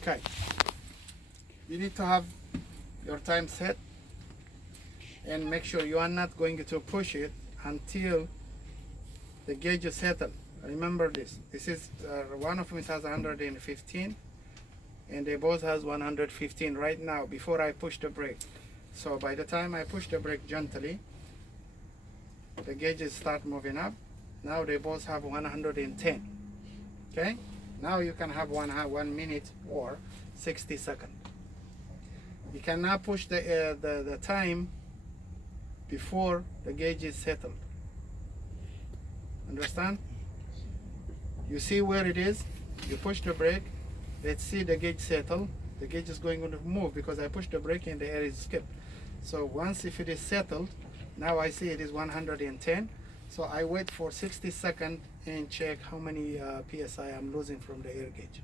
Okay. You need to have your time set and make sure you are not going to push it until the gauge is settled. Remember this. This is one of them has 115 and they both has 115 right now before I push the brake. So by the time I push the brake gently, the gauges start moving up. Now they both have 110. Okay? Now you can have 1 minute or 60 seconds. You cannot push the time before the gauge is settled. Understand? You see where it is? You push the brake. Let's see the gauge settle. The gauge is going to move because I pushed the brake and the air is skipped. So once if it is settled, now I see it is 110. So I wait for 60 seconds and check how many PSI I'm losing from the air gauge.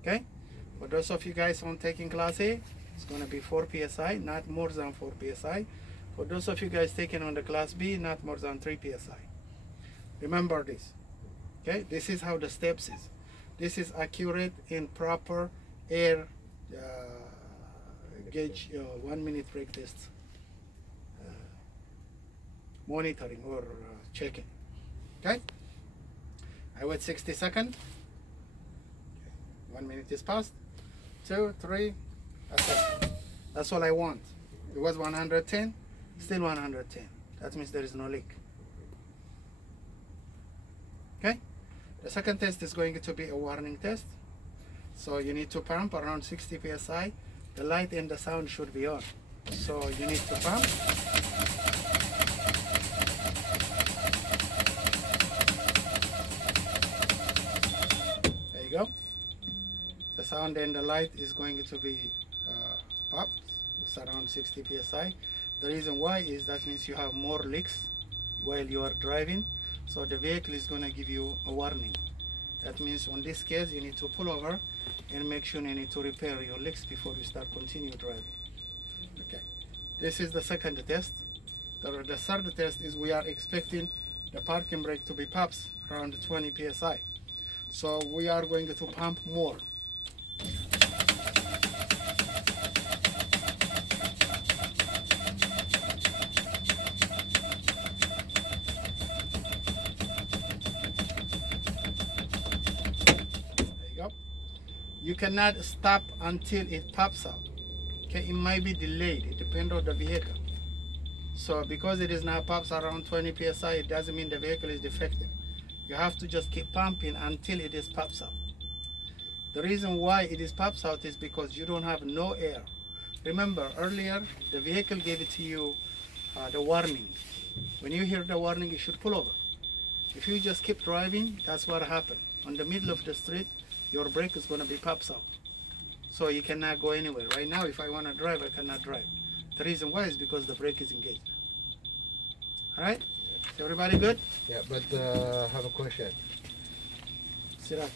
Okay? For those of you guys on taking class A, it's going to be 4 PSI, not more than 4 PSI. For those of you guys taking on the class B, not more than 3 PSI. Remember this. Okay? This is how the steps is. This is accurate and proper air gauge 1 minute brake test monitoring or checking. Okay? I wait 60 seconds. 1 minute is passed. 2, 3. That's it. That's all I want. It was 110, still 110. That means there is no leak. Okay? The second test is going to be a warning test. So you need to pump around 60 psi. The light and the sound should be on. So you need to pump. There you go. The sound and the light is going to be popped. It's around 60 psi. The reason why is that means you have more leaks while you are driving. So the vehicle is going to give you a warning. That means in this case you need to pull over and make sure you need to repair your leaks before you start continue driving. Okay, this is the second test. The third test is we are expecting the parking brake to be pops around 20 psi. So we are going to pump more. You cannot stop until it pops out. Okay, it might be delayed. It depends on the vehicle. So because it is now pops around 20 psi, it doesn't mean the vehicle is defective. You have to just keep pumping until it is pops out. The reason why it is pops out is because you don't have no air. Remember earlier the vehicle gave it to you the warning. When you hear the warning, you should pull over. If you just keep driving, that's what happened. On the middle of the street, your brake is going to be pops out. So you cannot go anywhere. Right now, if I want to drive, I cannot drive. The reason why is because the brake is engaged. All right? Is everybody good? Yeah, but I have a question. Sit up.